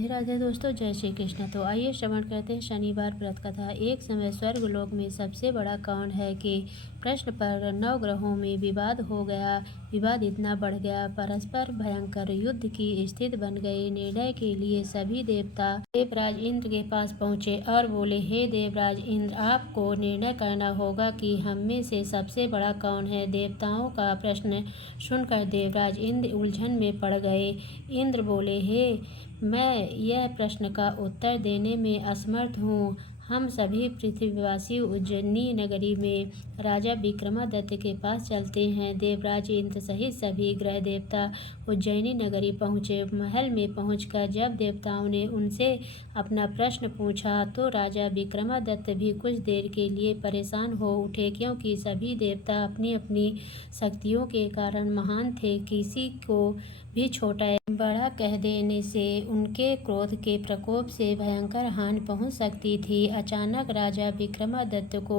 राधे राधे दोस्तों, जय श्री कृष्ण। तो आइए श्रवण करते हैं शनिवार व्रत कथा। एक समय स्वर्गलोक में सबसे बड़ा कौन है कि प्रश्न पर नवग्रहों में विवाद हो गया। विवाद इतना बढ़ गया, परस्पर भयंकर युद्ध की स्थिति बन गई। निर्णय के लिए सभी देवता देवराज इंद्र के पास पहुँचे और बोले, हे देवराज इंद्र, आपको निर्णय करना होगा कि हम में से सबसे बड़ा कौन है। देवताओं का प्रश्न सुनकर देवराज इंद्र उलझन में पड़ गए। इंद्र बोले, हे मैं यह प्रश्न का उत्तर देने में असमर्थ हूँ। हम सभी पृथ्वीवासी उज्जैनी नगरी में राजा विक्रमादित्य के पास चलते हैं। देवराज इंद्र सहित सभी ग्रह देवता उज्जैनी नगरी पहुँचे। महल में पहुँचकर जब देवताओं ने उनसे अपना प्रश्न पूछा तो राजा विक्रमादित्य भी कुछ देर के लिए परेशान हो उठे, क्योंकि सभी देवता अपनी अपनी शक्तियों के कारण महान थे। किसी को भी छोटा या बड़ा कह देने से उनके क्रोध के प्रकोप से भयंकर हानि पहुंच सकती थी। अचानक राजा विक्रमादित्य को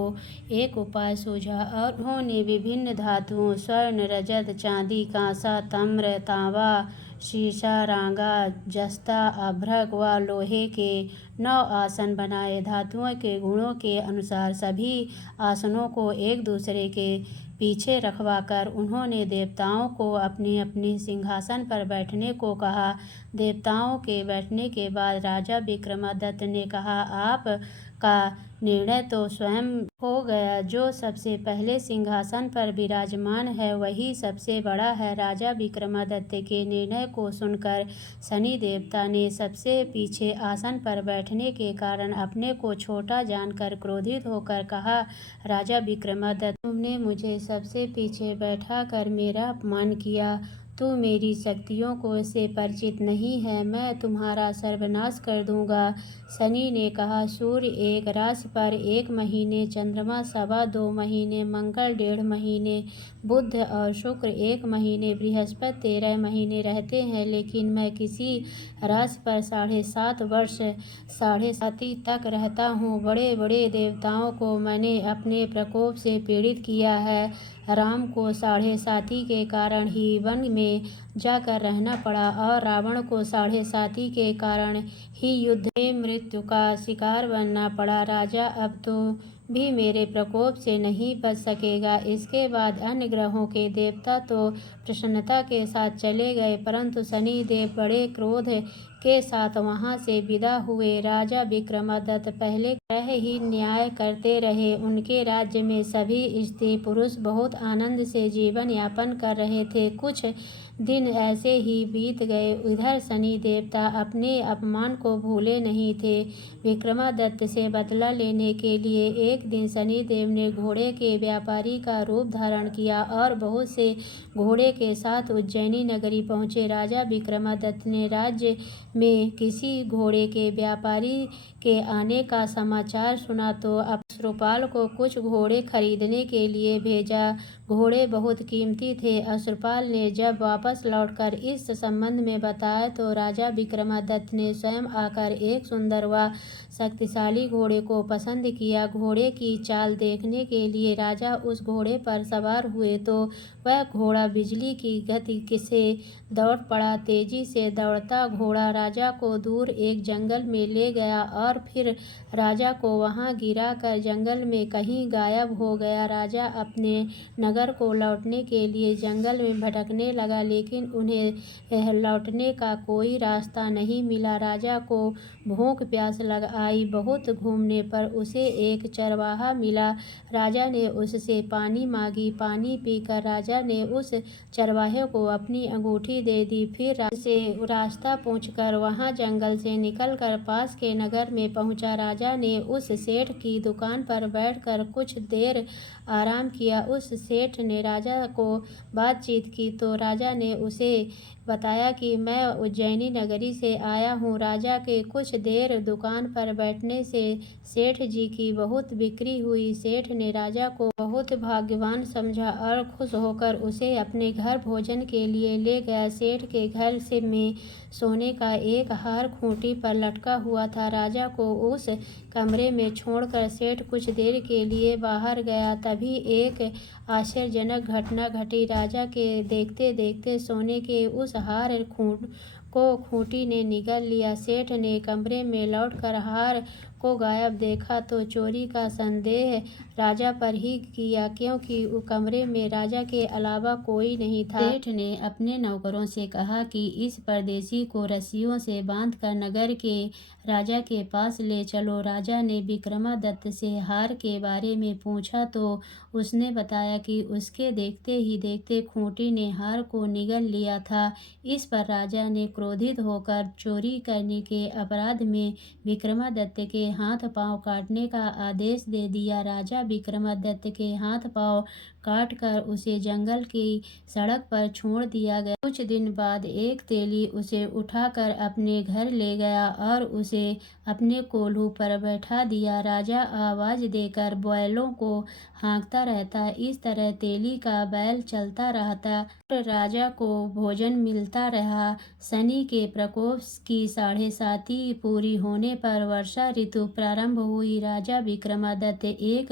एक उपाय सूझा और उन्होंने विभिन्न धातुओं स्वर्ण, रजत, चांदी, कांसा, ताम्र, तांबा, शीशा, रांगा, जस्ता, अभ्रक व लोहे के 9 आसन बनाए। धातुओं के गुणों के अनुसार सभी आसनों को एक दूसरे के पीछे रखवाकर उन्होंने देवताओं को अपने अपने सिंहासन पर बैठने को कहा। देवताओं के बैठने के बाद राजा विक्रमादित्य ने कहा, आप का निर्णय तो स्वयं हो गया। जो सबसे पहले सिंहासन पर विराजमान है वही सबसे बड़ा है। राजा विक्रमादित्य के निर्णय को सुनकर शनि देवता ने सबसे पीछे आसन पर बैठने के कारण अपने को छोटा जानकर क्रोधित होकर कहा, राजा विक्रमादित्य, तुमने मुझे सबसे पीछे बैठा कर मेरा अपमान किया। तू मेरी शक्तियों को से परिचित नहीं है। मैं तुम्हारा सर्वनाश कर दूंगा। शनि ने कहा, सूर्य एक राशि पर 1 महीने, चंद्रमा 2.25 महीने, मंगल 1.5 महीने, बुध और शुक्र 1 महीने, बृहस्पति 13 महीने रहते हैं, लेकिन मैं किसी राशि पर 7.5 वर्ष 7.5 तक रहता हूँ। बड़े बड़े देवताओं को मैंने अपने प्रकोप से पीड़ित किया है। राम को 7.5 के कारण ही वन में जाकर रहना पड़ा और रावण को 7.5 के कारण ही युद्ध में मृत्यु का शिकार बनना पड़ा। राजा अब तो भी मेरे प्रकोप से नहीं बच सकेगा। इसके बाद अन्य ग्रहों के देवता तो प्रसन्नता के साथ चले गए, परंतु शनि देव बड़े क्रोध के साथ वहां से विदा हुए। राजा विक्रमादित्य पहले ग्रह ही न्याय करते रहे। उनके राज्य में सभी स्त्री पुरुष बहुत आनंद से जीवन यापन कर रहे थे। कुछ दिन ऐसे ही बीत गए। इधर शनि देवता अपने अपमान को भूले नहीं थे। विक्रमादित्य से बदला लेने के लिए एक दिन शनि देव ने घोड़े के व्यापारी का रूप धारण किया और बहुत से घोड़े के साथ उज्जैनी नगरी पहुँचे। राजा विक्रमादित्य ने राज्य में किसी घोड़े के व्यापारी के आने का समाचार सुना तो अश्रुपाल को कुछ घोड़े खरीदने के लिए भेजा। घोड़े बहुत कीमती थे। अश्रुपाल ने जब वापस लौटकर इस संबंध में बताया तो राजा विक्रमादित्य ने स्वयं आकर एक सुंदर व शक्तिशाली घोड़े को पसंद किया। घोड़े की चाल देखने के लिए राजा उस घोड़े पर सवार हुए तो वह घोड़ा बिजली की गति से दौड़ पड़ा। तेजी से दौड़ता घोड़ा राजा को दूर एक जंगल में ले गया और फिर राजा को वहां गिरा कर जंगल में कहीं गायब हो गया। राजा अपने नगर को लौटने के लिए जंगल में भटकने लगा, लेकिन उन्हें लौटने का कोई रास्ता नहीं मिला। राजा को भूख प्यास लग आई। बहुत घूमने पर उसे एक चरवाहा मिला। राजा ने उससे पानी मांगी। पानी पीकर राजा ने उस चरवाहे को अपनी अंगूठी दे दी। फिर से रास्ता पूछकर वहां जंगल से निकलकर पास के नगर में पहुंचा। राजा ने उस सेठ की दुकान पर बैठकर कुछ देर आराम किया। उस सेठ ने राजा को बातचीत की तो राजा ने उसे बताया कि मैं उज्जैनी नगरी से आया हूँ। राजा के कुछ देर दुकान पर बैठने से सेठ जी की बहुत बिक्री हुई। सेठ ने राजा को बहुत भाग्यवान समझा और खुश होकर उसे अपने घर भोजन के लिए ले गया। सेठ के घर से में सोने का एक हार खूंटी पर लटका हुआ था। राजा को उस कमरे में छोड़कर सेठ कुछ देर के लिए बाहर गया। तभी एक आश्चर्यजनक घटना घटी। राजा के देखते देखते सोने के उस हार को खूंटी ने निगल लिया। सेठ ने कमरे में लौटकर हार को गायब देखा तो चोरी का संदेह राजा पर ही किया, क्योंकि उस कमरे में राजा के अलावा कोई नहीं था। सेठ ने अपने नौकरों से कहा कि इस परदेशी को रस्सियों से बांधकर नगर के राजा के पास ले चलो। राजा ने विक्रमादित्य से हार के बारे में पूछा तो उसने बताया कि उसके देखते ही देखते खूंटी ने हार को निगल लिया था। इस पर राजा ने क्रोधित होकर चोरी करने के अपराध में विक्रमादित्य के हाथ पांव काटने का आदेश दे दिया। राजा विक्रमादित्य के हाथ पांव काटकर उसे जंगल की सड़क पर छोड़ दिया गया। कुछ दिन बाद एक तेली उसे उठाकर अपने घर ले गया और उसे अपने कोल्हू पर बैठा दिया। राजा आवाज देकर बैलों को हाँकता रहता। इस तरह तेली का बैल चलता रहता और राजा को भोजन मिलता रहा। शनि के प्रकोप की 7.5 पूरी होने पर वर्षा ऋतु प्रारंभ हुई। राजा विक्रमादित्य एक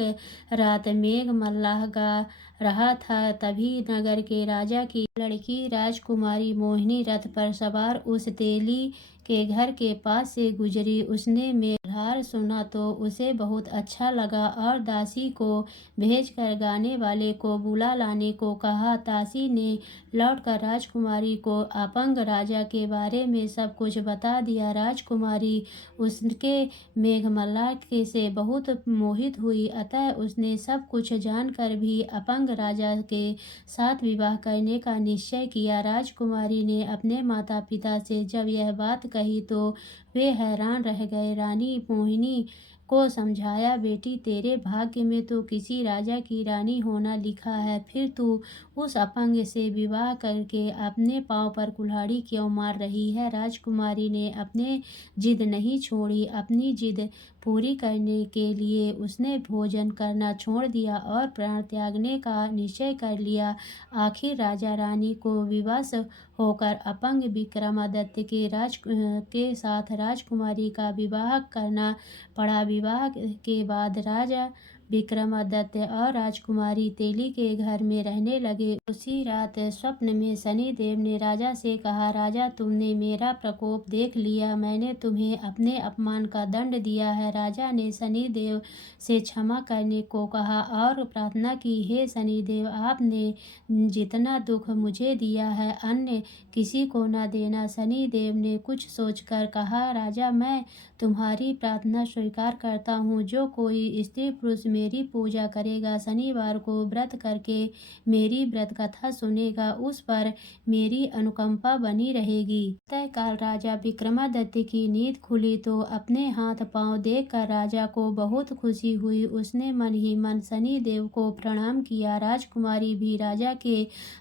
रात मेघ मल्लाह गा रहा था, तभी नगर के राजा की लड़की राजकुमारी मोहिनी रथ पर सवार उस तेली के घर के पास से गुजरी। उसने मेघधार सुना तो उसे बहुत अच्छा लगा और दासी को भेजकर गाने वाले को बुला लाने को कहा। दासी ने लौटकर राजकुमारी को अपंग राजा के बारे में सब कुछ बता दिया। राजकुमारी उसके मेघमल्लाह के से बहुत मोहित हुई, अतः उसने सब कुछ जानकर भी अपंग राजा के साथ विवाह करने का निश्चय किया। राजकुमारी ने अपने माता पिता से जब यह बात कही तो वे हैरान रह गए। रानी मोहिनी को समझाया, बेटी तेरे भाग्य में तो किसी राजा की रानी होना लिखा है, फिर तू उस अपंग से विवाह करके अपने पांव पर कुल्हाड़ी क्यों मार रही है। राजकुमारी ने अपने जिद नहीं छोड़ी। अपनी जिद पूरी करने के लिए उसने भोजन करना छोड़ दिया और प्राण त्यागने का निश्चय कर लिया। आखिर राजा रानी को विवश होकर अपंग विक्रमादित्य के साथ राजकुमारी का विवाह करना पड़ा। विवाह के बाद राजा विक्रमादित्य और राजकुमारी तेली के घर में रहने लगे। उसी रात स्वप्न में शनिदेव ने राजा से कहा, राजा तुमने मेरा प्रकोप देख लिया, मैंने तुम्हें अपने अपमान का दंड दिया है। राजा ने शनिदेव से क्षमा करने को कहा और प्रार्थना की, हे शनिदेव आपने जितना दुख मुझे दिया है अन्य किसी को न देना। शनिदेव ने कुछ सोचकर कहा, राजा मैं तुम्हारी प्रार्थना स्वीकार करता हूँ। जो कोई स्त्री पुरुष मेरी पूजा करेगा, शनिवार को व्रत करके मेरी व्रत कथा सुनेगा, उस पर मेरी अनुकंपा बनी रहेगी। प्रातःकाल राजा विक्रमादित्य की नींद खुली तो अपने हाथ पांव देखकर राजा को बहुत खुशी हुई। उसने मन ही मन शनिदेव को प्रणाम किया। राजकुमारी भी राजा के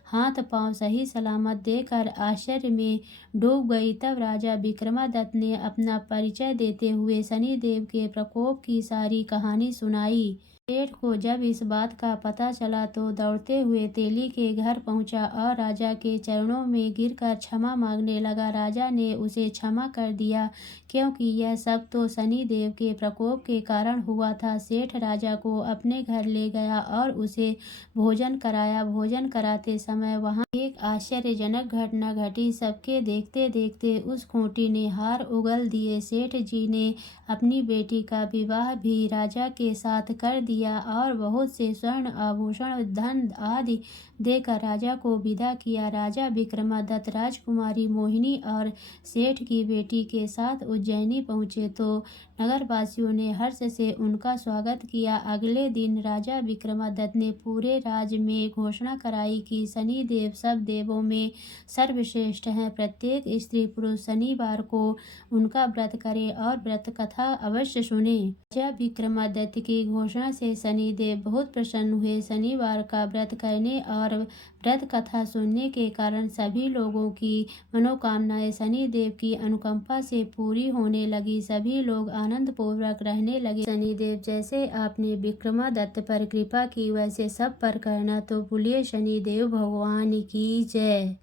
हाथ पांव सही सलामत देखकर आश्चर्य में डूब गई। तब राजा विक्रमादित्य ने अपना परिचय देते हुए शनिदेव के प्रकोप की सारी कहानी सुनाई। सेठ को जब इस बात का पता चला तो दौड़ते हुए तेली के घर पहुंचा और राजा के चरणों में गिरकर क्षमा मांगने लगा। राजा ने उसे क्षमा कर दिया, क्योंकि यह सब तो शनिदेव के प्रकोप के कारण हुआ था। सेठ राजा को अपने घर ले गया और उसे भोजन कराया। भोजन कराते समय वहां एक आश्चर्यजनक घटना घटी। सबके देखते देखते उस खूंटी ने हार उगल दिए। सेठ जी ने अपनी बेटी का विवाह भी राजा के साथ कर दिया और बहुत से स्वर्ण आभूषण धन आदि देकर राजा को विदा किया। राजा विक्रमादित्य राजकुमारी मोहिनी और सेठ की बेटी के साथ उज्जैनी पहुँचे तो नगरवासियों ने हर्ष से उनका स्वागत किया। अगले दिन राजा विक्रमादित्य ने पूरे राज्य में घोषणा कराई कि शनिदेव सब देवों में सर्वश्रेष्ठ हैं। प्रत्येक स्त्री पुरुष शनिवार को उनका व्रत करे और व्रत कथा अवश्य सुने। राजा विक्रमादित्य की घोषणा से शनिदेव बहुत प्रसन्न हुए। शनिवार का व्रत करने और व्रत कथा सुनने के कारण सभी लोगों की मनोकामनाएं शनिदेव की अनुकंपा से पूरी होने लगी। सभी लोग आनंद पूर्वक रहने लगे। शनिदेव जैसे आपने विक्रमादित्य पर कृपा की वैसे सब पर करना। तो बोलिए शनिदेव भगवान की जय।